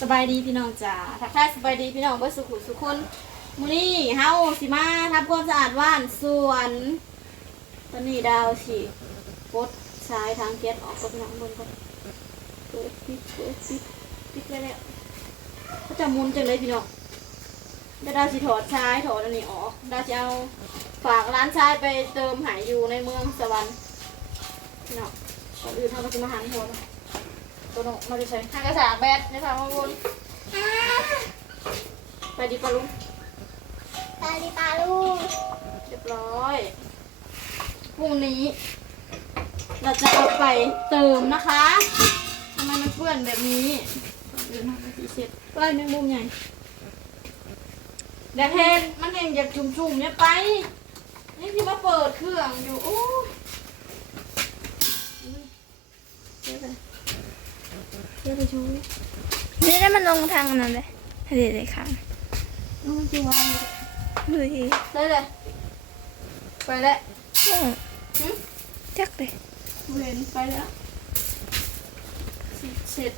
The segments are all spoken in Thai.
สบายดีพี่น้องจ๋าทักทายสบายดีพี่น้องเบ่สุขุสุขคนมื้อนี้เฮาสิมาทำความสะอาดบ้านสวน ตอนนี้ดาวสิปลดสายทางแก๊สออกก็พี่น้องเบนก่อนเปิดปิดเปิดปิดปิดไว้แล้วเขาจะมุนจังเลยพี่น้องเดี๋ยวดาวสิถอดสายถอดอันนี้ออกดาวจะเอาฝากร้านชายไปเติมหายอยู่ในเมืองสวรรค์พี่น้องก่อนอื่นทำมาจะมาหันหัว ตัวหนกมาดิใช้ทางกระสาแบดในทางมาวนไปดิปะลุงตาลิปาลูกเรียบร้อยพรุ่งนี้ เราจะเอาไปเติมนะคะทำไมมันเปื้อนแบบนี้ก่อนอื่นทำไปสีเช็ดไล่แมงมุมใหญ่แดดเห็นมันเองอยากจุ่มๆเนี่ยไป นี่ที่มาเปิดเครื่องอยู่โอ้ยเดี๋ยวไป เดี๋ยวไปช่วยนี่ได้มันลงทางนั้นเลยเดี๋ยวเลยค่ะน้องจีวางดูดิได้เลยไปแล้วอืมหึจักเลยเวนไปแล้วสิเสร็จ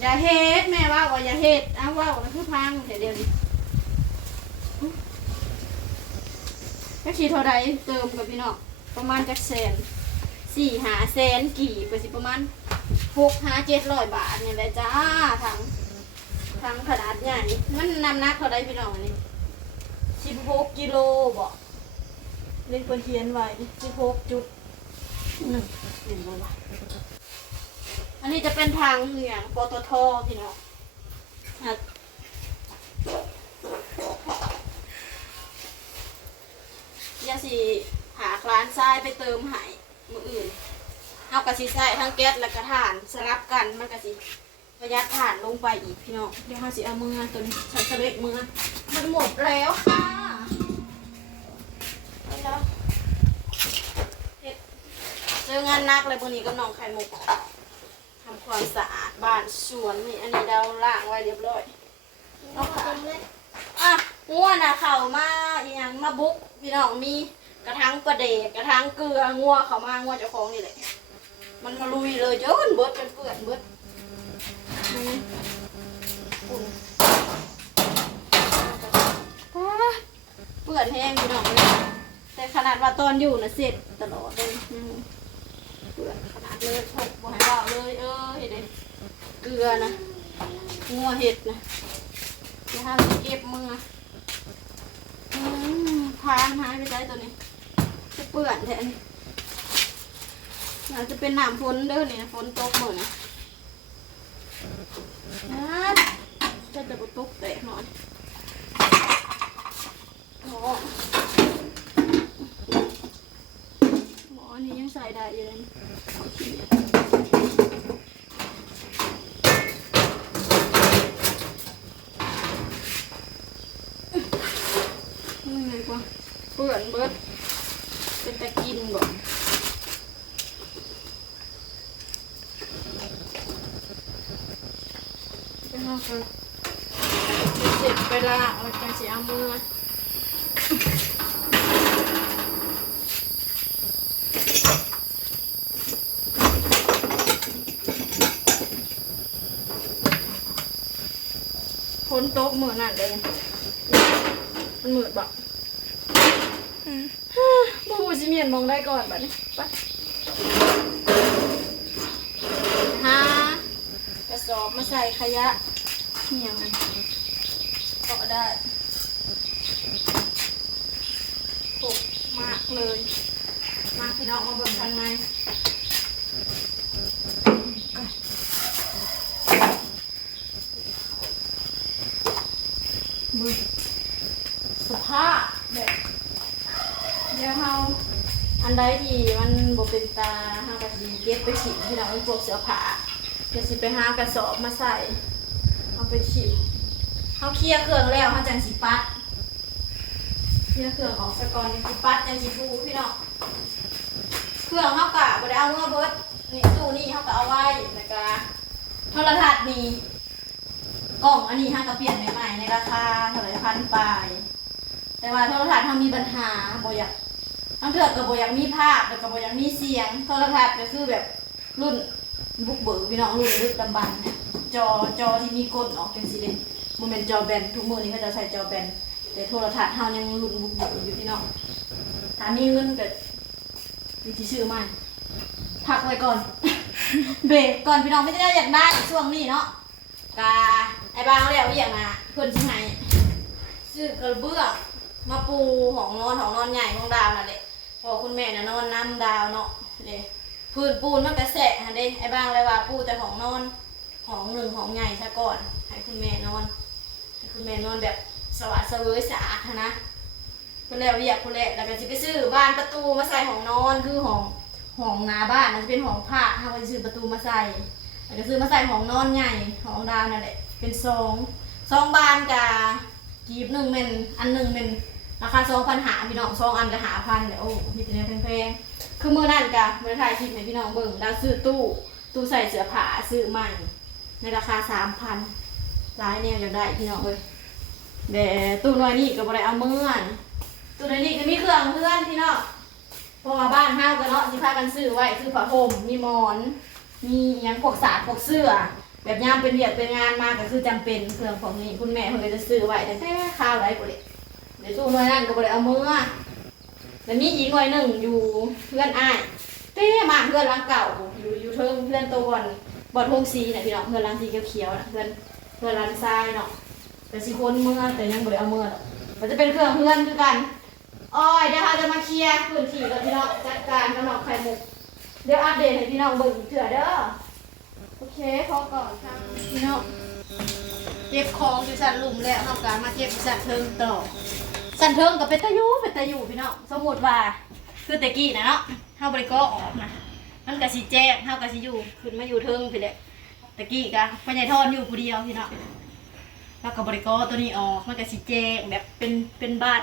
อย่าเฮ็ดแม่ว่าว่าอย่าเฮ็ดอ้าวว่าว่าคือพังแต่เดียวนี้แค่ชีเท่าไรเติมกับพี่น้องประมาณจักแสน สี่หาแสนกี่ไปสิประมาณหกหาเจ็ดร้อยบาทเนี่ยแหละจ้าถังถังขนาดใหญ่มันนำหนักเท่าไรพี่น้องอันนี้สิบหกกิโลบอกเล่นคนเขียนไว้สิบหกจุดหนึ่งเห็นบ่วะอันนี้จะเป็นทางเหนืองปตทพี่น้องอะอยาสิหาคลานทรายไปเติมใหาย มืออื่นเอากระสิใส่ทั้งแก๊สและกระถ่านสลับกันมันกระสิประหยัดถ่านลงไปอีกพี่น้องเดี๋ยวเราสิเอามือตัวนี้ใช้สเล็กมือมันหมดแล้วค่ะไปแล้วเฮ็ดเจองานหนักเลยพวกนี้กับน้องไข่มุกทำความสะอาดบ้านสวนนี่อันนี้เราล้างไว้เรียบร้อยเอาค่ะอะงัวน่ะเข่ามาอีหยังมาบุกพี่น้องมี กระทังประเดกกระทังเกลืองัวเขามางัวเจ้าของนี่แหละมันมาลุยเลยเจนเบิดจนเปื่อนเบิดปุ่นเปื่อนแห้งพี่น้องเลยแต่ขนาดว่าตอนอยู่นะเสร็จตลอดเลยเปื่อนขนาดเลยพกบ่ให้เบาเลย เออเห็ดเลยเกลือนะงัวเห็ดนะจะทำเก็บมืออืมพานหายไปใช้ตัวนี้ เปื่อนแทนอาจจะเป็นน้ำฝนเด้อเนี่ยฝนตกเหมือนนะจะจะตกแตกหน่อยหมอหมอนี้ยังใส่ได้อยู่เลยเอาขี้เกียจนี่ไงกว่าเปื่อนเบิดเป็นตะกินบ่ ไปห้องกันเสร็จไปละแล้วกันสิเอามือพ้นโต๊ะมือนั่นเลยมันมืดบ่อืมบูบูจิเมียนมองได้ก่อนบัดนี้ไปฮากระสอบ มาใส่ขยะเหี่ยงมันก็ได้ปกมากเลย มาพี่น้องมาเบิ่งข้างในบึงสภาพแบบเดี๋ยวเฮาอันใดที่มันบ่เป็นตาเฮาก็สิเก็บไปขิมที่เราเป็นพวกเสื้อผ้า เดี๋ยวสิไปหากระสอบมาใส่ เอาไปขิมเฮาเคลียร์เครื่องแล้วเฮาจังสิปัดเคลียร์เครื่องออกซะก่อนจังสิปัดจังสิฟูพี่น้องเครื่องเฮากะบ่ได้เอาเมื่อเบิดนี่ตู้นี่เฮาก็เอาไว้แล้วก็โทรทัศน์นี่กล่องอันนี้เฮาก็เปลี่ยนใหม่ๆในราคาเท่าไหร่พันปลายแต่ว่าโทรทัศน์ทำมีปัญหาบ่อยากทั้งเถื่อกับบ่อยากมีภาพแล้วก็บ่อยากมีเสียง โทรทัศน์ก็คือแบบรุ่น บุกเบิกพี่น้องรุ่นลึกดำบันเนี่ยจอจอที่มีก้นออกจังสิเด่นโมเมนจอแบนทุกมือนี้เขาจะใส่จอแบนแต่โทรทัศน์เฮายังรุ่นบุกเบิกอยู่พี่น้องถ้ามีเงินก็มีที่ชื่อใหม่พักไว้ก่อน เบรกก่อนพี่น้องไม่ได้อยากได้ช่วงนี้เนาะกาไอ้บางเรียกว่าอย่างน่ะเพิ่นสิให้ซื้อกระเบื้องมาปูของนอนของนอนใหญ่ของดาวนั่นแหละพอคุณแม่น่ะนอนน้ำดาวเนาะเด้ พื้นปูนมันกระแสะหันเด้ไอ้บางเลยว่าปูแต่ของนอนของหนึ่งของใหญ่ซะก่อน ให้คุณแม่นอนให้คุณแม่นอนแบบสวัสดิ์เสวยสะอาดนะคุณแล้วเรียกคุณแล้วแล้วก็จะไปซื้อบ้านประตูมาใส่ของนอนคือของห้องนาบ้านนะจะเป็นห้องผ้าเขาก็จะซื้อประตูมาใส่แล้วก็ซื้อมาใส่ห้องนอนใหญ่ห้องดาวนั่นแหละเป็นซองซองบานกับกีบหนึ่งเป็นอันหนึ่งเป็น ราคาสองพันหาพี่น้องซองอันก็หาพันเนี่ยโอ้มีแต่เนี่ยแพงๆคือเมื่อนั้นกะเมื่อถ่ายคลิปให้พี่น้องเบิ่งแล้วซื้อตู้ตู้ใส่เสื้อผ้าซื้อใหม่ในราคาสามพันร้ายแนวอยากได้พี่น้องเลยแต่ตู้น้อยนี่ก็บ่ได้เอาเมื่อนตู้น้อยนี่ก็มีเครื่องเพื่อนพี่น้องเพราะว่าบ้านห้าวกันเนาะสิพากันซื้อไว้คือผ้าห่มมีหมอน มีหยังพวกสาพวกเสื้อ แบบยามเป็นเดียดเป็นงานมาก็คือจำเป็นเครื่องของนี้คุณแม่เพิ่นก็จะซื้อไว้แต่แต่ข้าวไรก็เลย เดี๋ยวสู้หน่วยนั่นก็บ่ได้เอามือแล้วมีอีกหน่วยหนึ่งอยู่เพื่อนอ้ายเต้มาเพื่อนหลังเก่าอยู่อยู่เทิงเพื่อนตัวบอลบอลทงสีน่ะพี่น้องเพื่อนหลังสีเขียวๆน่ะเพื่อนเพื่อนหลังทรายเนาะแต่สิคนเมื่อแต่ยังบ่ได้เอามือหรอกมันจะเป็นเครื่องเพื่อนคือกันอ้อยเดี๋ยวเราจะมาเคลียร์พื้นที่กับพี่น้องจัดการกับน้องไข่มุกเดี๋ยวอัปเดตให้พี่น้องเบิ่งเถื่อเด้อโอเคพอก่อนค่ะพี่น้องเก็บของอยู่สันหลุมแล้วเอาการมาเก็บสันเทิงต่อ สันเทิงกับเป็นตะยูเป็นตะยูพี่น้องสมมติว่าคือตะกี้นะเนาะเฮาบริก็ออกนะมันก็สิแจ้งเฮาก็สิอยู่ขึ้นมาอยู่เทิงพี่แหละตะกี้ก็พ่อใหญ่ทอนอยู่ผู้เดียวพี่น้องแล้วก็บริก็ตัวนี้ออกมันก็สิแจ้งแบบเป็นเป็นบ้าน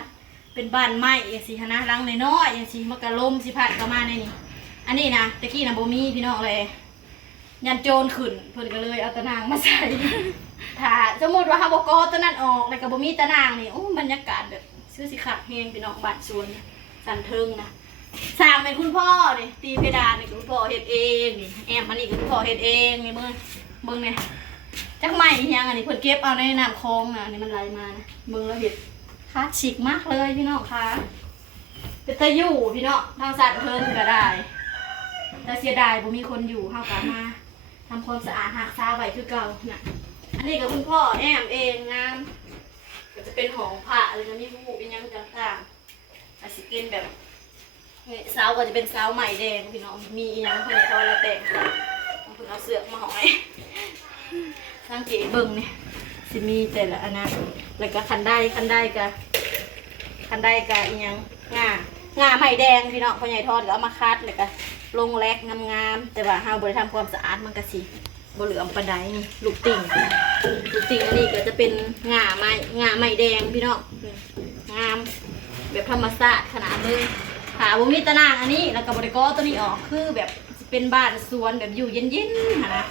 เป็นบ้านไม้อย่างสิคณะรังในน้อยอย่างสิมันก็ลมสิพัดเข้ามาในนี้อันนี้นะตะกี้นะโบมีพี่น้องเลยยันโจรขึ้นเพิ่นก็เลยเอาตะนางมาใส่ถ้าสมมติว่าฮาบกอตะนั้นออกแล้วก็บ่มีตะนางนี่โอ้บรรยากาศแบบ ชื่อสิขักเฮงพี่น้องบ้านสวนสันเทิงนะสร้างเป็นคุณพ่อเนี่ยตีเพดานนี่ยคุณพ่อเฮ็ดเองนี่แอมอันนี้ก็คุณพ่อเฮ็ดเองนี่เบิ่งเบิ่งเนี่ยจักใหม่ยังอันนี้เพิ่นเก็บเอาในน้ำคลองนะอันนี่มันไหลมานะเบิ่งแล้วเฮ็ดคาสสิกมากเลยพี่น้องคะเป็นตะอยู่พี่น้องทางสัตว์เพิ่นก็ได้ แต่เสียดายบ่มีคนอยู่เฮากลับมาทำความสะอาดหักษาไว้คือเก่าน่ะอันนี้กับคุณพ่อแอมเองงาม ก็จะเป็นหองผ้าเลยนะมีผู้เป็นหยังต่างๆอาจสิเป็นแบบนี่เสาก็จะเป็นเสาใหม่แดงพี่น้องมีอีหยังเพิ่นเขาแล้วแต่งเพิ่นเอาเสื้อมาหอยสังเกตเบิ่งเนี่ยสิมีแต่ละอันนั้นแล้วก็คันได้คันได้ก็คันได้ก็อีหยังง่างาใหม่แดงพี่น้องพ่อใหญ่ทอดแล้วเอามาคัดแล้วก็ลงแลกงามๆแต่ว่าเฮาบ่ได้ทำความสะอาดมันก็สิ บเหลือมปานใดนี่ลูกติ่งลูกติ่งอันนี้ก็จะเป็นงาไม้งาไม้แดงพี่น้องงามแบบธรรมชาติขนาดเลยหาบ่มีตะนางอันนี้แล้วก็บริกรตัวนี้ออกคือแบบเป็นบ้านสวนแบบอยู่เย็นๆนะ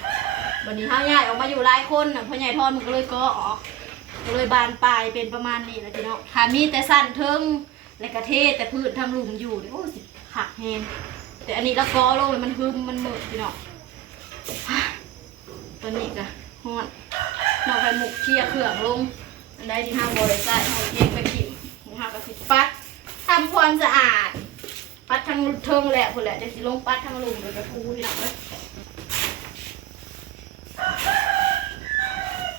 วันนี้เฮาย้ายออกมาอยู่หลายคนน่ะพ่อใหญ่ทอนมันก็เลยก็ออกก็เลยบานปลายเป็นประมาณนี้แหละพี่น้องถ้ามีแต่สั้นเทิงและกระเทศแต่พื้นทางหลุมอยู่นี่โอ้สิหักแฮงแต่อันนี้ละกอลงเลยมันหึมมันเหมืดพี่น้อง ตัวนี้ก็ฮอดนอกไปหมุกเคี่ยเครื่องลงอันใดที่ห้ามบริษัทให้เองไปกินห้ามก็สิปัดทำความสะอาด ปัดทั้งเทิงแหละพุ่นแหละจะสิลงปัดทั้งลุมเลยกระพูที่หลังเลย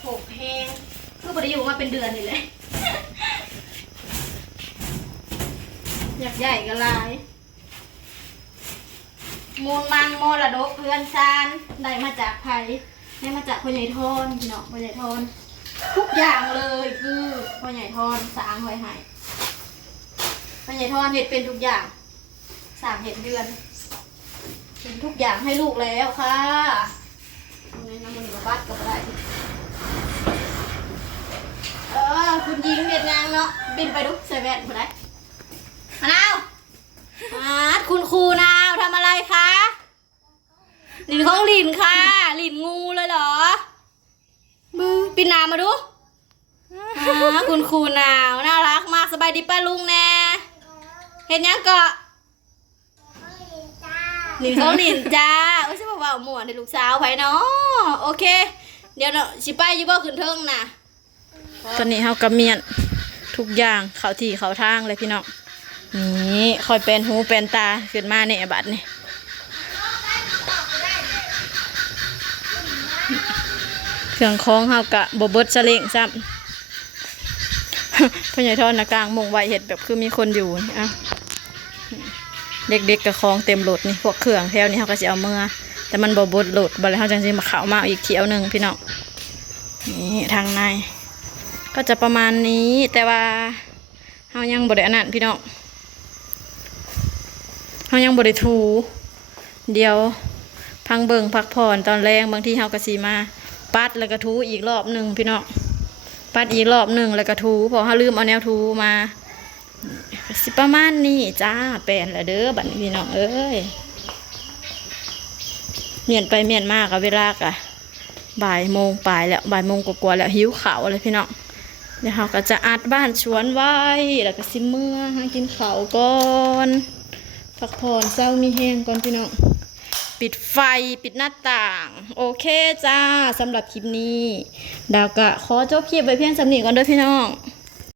หกแห้งคือบริอยู่มาเป็นเดือนนี่เลยอยากใหญ่ก็ลายมูลมังมรดกเพื่อนซานได้มาจากไผ ได้มาจากพ่อใหญ่ทอนพี่น้องพ่อใหญ่ทอนทุกอย่างเลยคือพ่อใหญ่ทอนสร้างไว้ให้พ่อใหญ่ทอนเห็ดเป็นทุกอย่างสางเห็ดเดือนเป็นทุกอย่างให้ลูกแล้วค่ะตรงนี้น้ำมันกับบัดก็บ่ได้เออคุณยิงเวียดนามเนาะบินไปดูใส่แว่นคนไหนมะนาวอาร์ตคุณครูนาวทำอะไรคะ ลินของหลินค่ะหลินงูเลยเหรอมือปินนามาดูอ่าคุณครูนาวน่ารักมากสบายดีป้าลุงแน่เห็นยังเกาะหนึ่งสองหนึ่งจ้าโอ้ยใช่บอกว่าหมวนในลูกสาวไผเนาะโอเค เดี๋ยวเนาะสิไปอยูบ่ขึ้นเทิงนะตอนนี้เฮากระเมียนทุกอย่างเขาที่เขาทางเลยพี่น้องนี่คอยเป็นหูเป็นตาขึ้นมาเนี่ยบัดนี่ เครื่องคล้องเฮากะบเบิดสเลงซ้ำพ่อใหญ่ทอดนะกลางมงไวเห็ดแบบคือมีคนอยู่นี่อะเด็กๆกับคลองเต็มรถนี่พวกเครื่องแถวนี้เฮาก็สิเอาเมื่อแต่มันบ่เบดรถบ่เลยเฮาจังสิมาเข้ามาอีกเที่ยวหนึ่งพี่น้องนี่ทางใน ก็จะประมาณนี้แต่ว่าเฮายังบ่ได้อันนั้นพี่น้องเฮายังบ่ได้ถูเดี๋ยวพังเบิงพักผ่อนตอนแรงบางที่เฮาก็สิมา ปัดแล้วก็ถูอีกรอบหนึ่งพี่น้องปัดอีกรอบหนึ่งแล้วก็ถูพอเฮาลืมเอาแนวถูมาสิประมาณนี้จ้าแปลนล้วเด้อบัดนี้พี่น้องเอ้ยเมียนไปเมียนมากอะเวลากะบ่ายโมงปลายแล้วบ่ายโมงกว่าๆแล้วหิวข้าวเลยพี่น้องเดี๋ยวเราก็จะอัดบ้านชวนไว้ แล้วก็สิเมื่อหากินข้าวก่อนพักผ่อนเศร้ามีแห้งก่อนพี่น้อง ปิดไฟปิดหน้าต่าง โอเคจ้าสำหรับคลิปนี้ ดาวกะขอจบคลิปไปเพียงสำนีก่อนเด้วยพี่น้อง